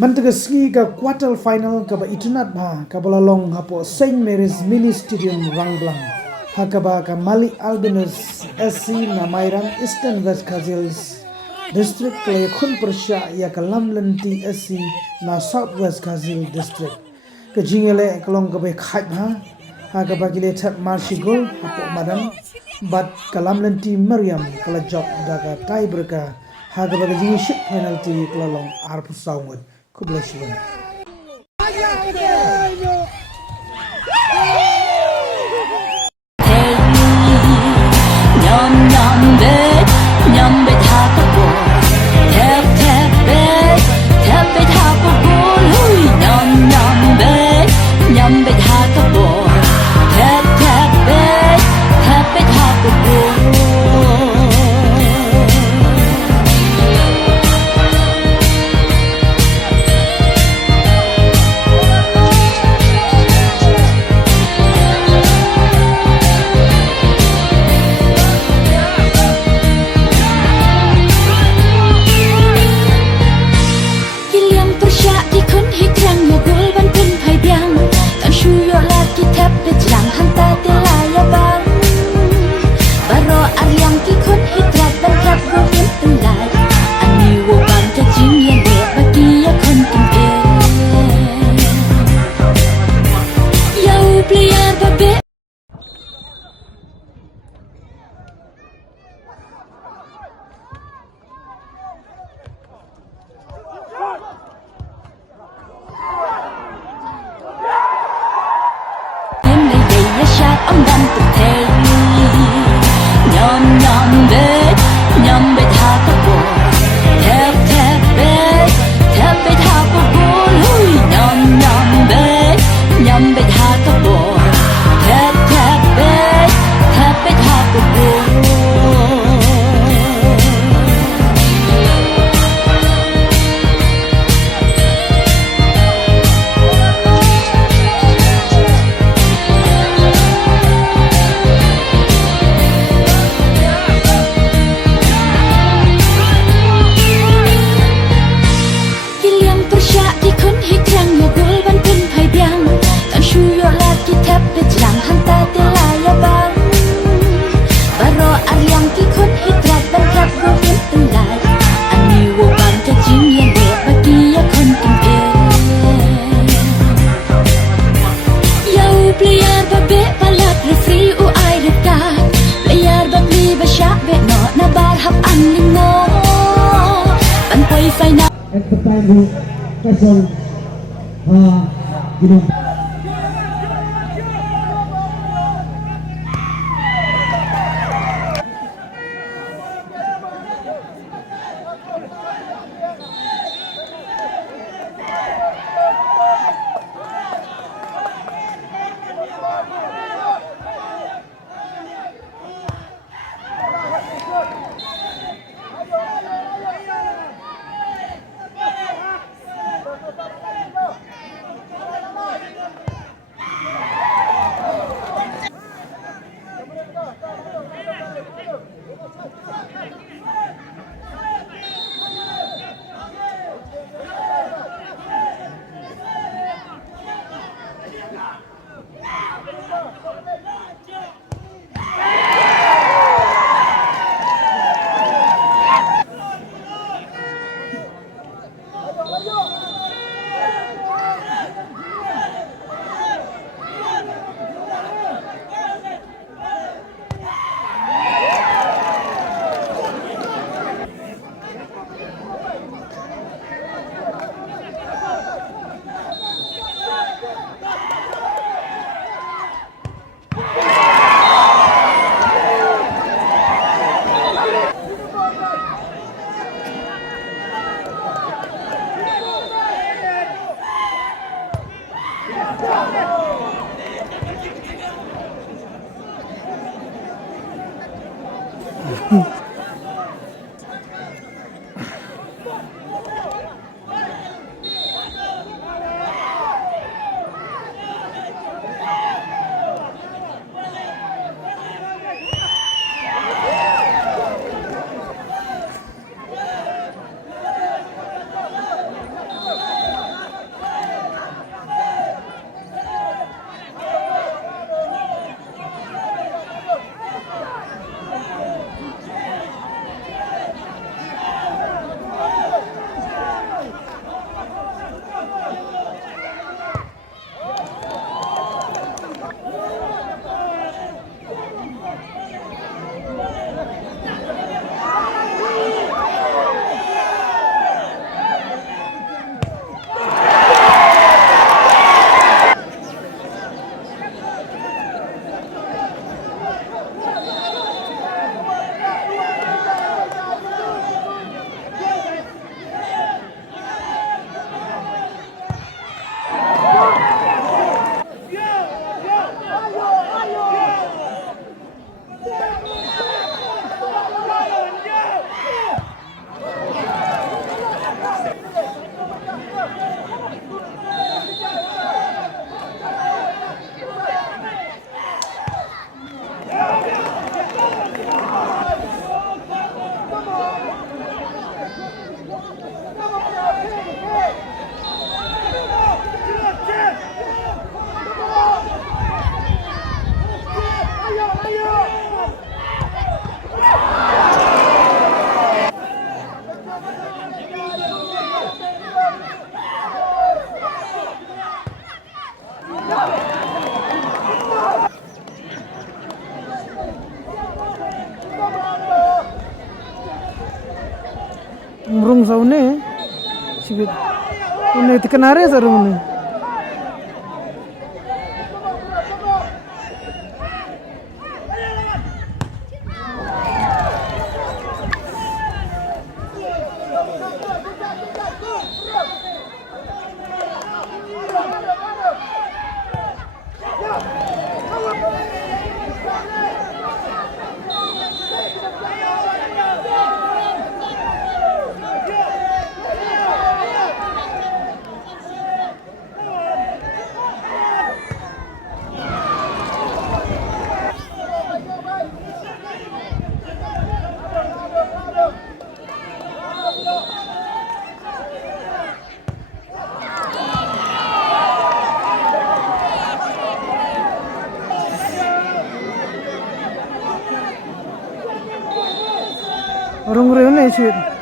มันตะกสกีกับ quarter final กับอิทุนัดบากับลองฮับเซนต์เมรีส์มินิสเตเดียมรังบลังฮักบากับมาลีอัลบินัส SC นาไมรันอีสเทิร์นเวสต์คาซิลส์ดิสตริกเลยคุนประชายากับลัมลันตี SC นาเซาท์เวสต์คาซิลดิสตริกก็จิงเล่กลองกับไปขัดฮักบากิเลทัดมาร์ชิโกฮับมาดันบัดกับลัมลันตีมาริยมกลาจ็อกดากาไทบรกาฮักบากับจิงชิปเพนัลตีกลาลองอาร์พุสาวงดKublashwan. rung saune sibit une tikanare sarune rung rene sibit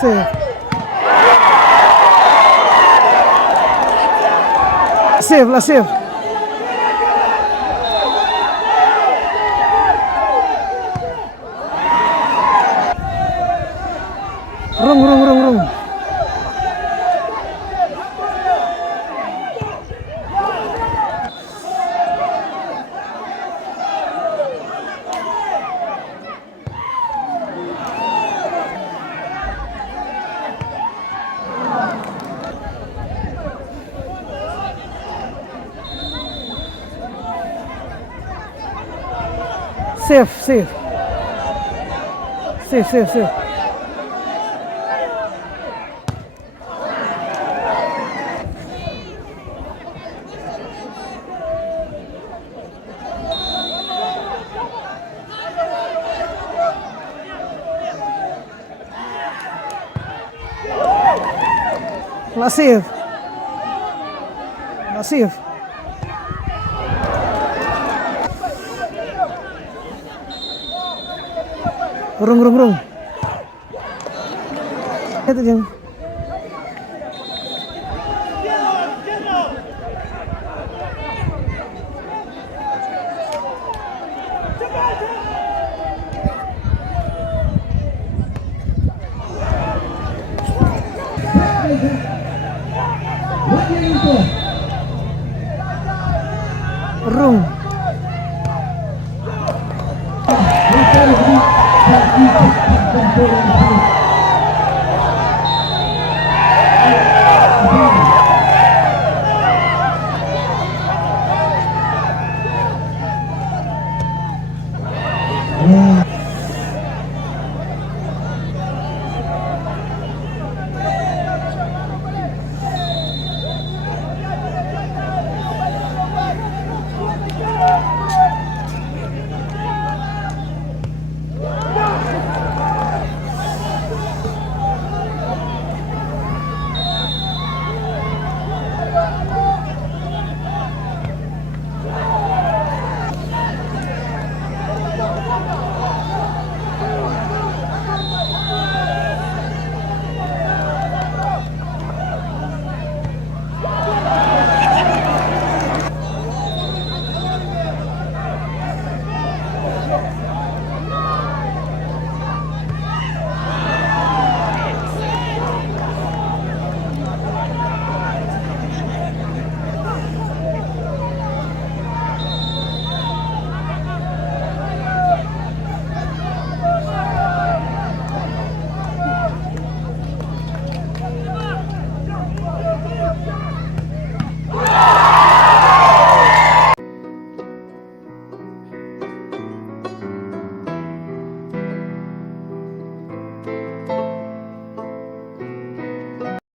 Save. Save lah, save. Rung. Save. Lah save. Rung rung rung. Itu jeng. Rung.